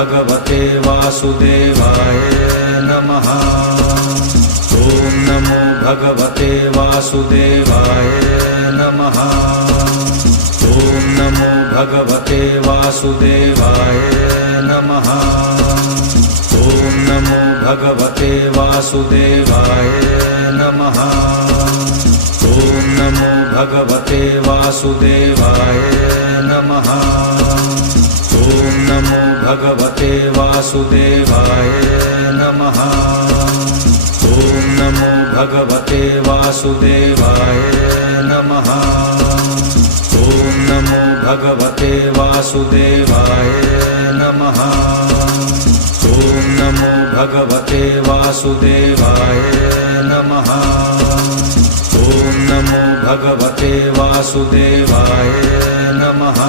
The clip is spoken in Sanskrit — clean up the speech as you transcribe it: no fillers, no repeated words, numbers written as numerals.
भगवते वासुदेवाय नमः। ॐ नमो भगवते वासुदेवाय नमः। ॐ नमो भगवते वासुदेवाय नमः। ॐ नमो भगवते वासुदेवाय नमः। ॐ नमो भगवते वासुदेवाय नमः। ॐ नमो भगवते वासुदेवाय नमः। ॐ नमो भगवते वासुदेवाय नमः। ॐ नमो भगवते वासुदेवाय नमः। ॐ नमो भगवते वासुदेवाय नमः। ॐ नमो भगवते वासुदेवाय नमः।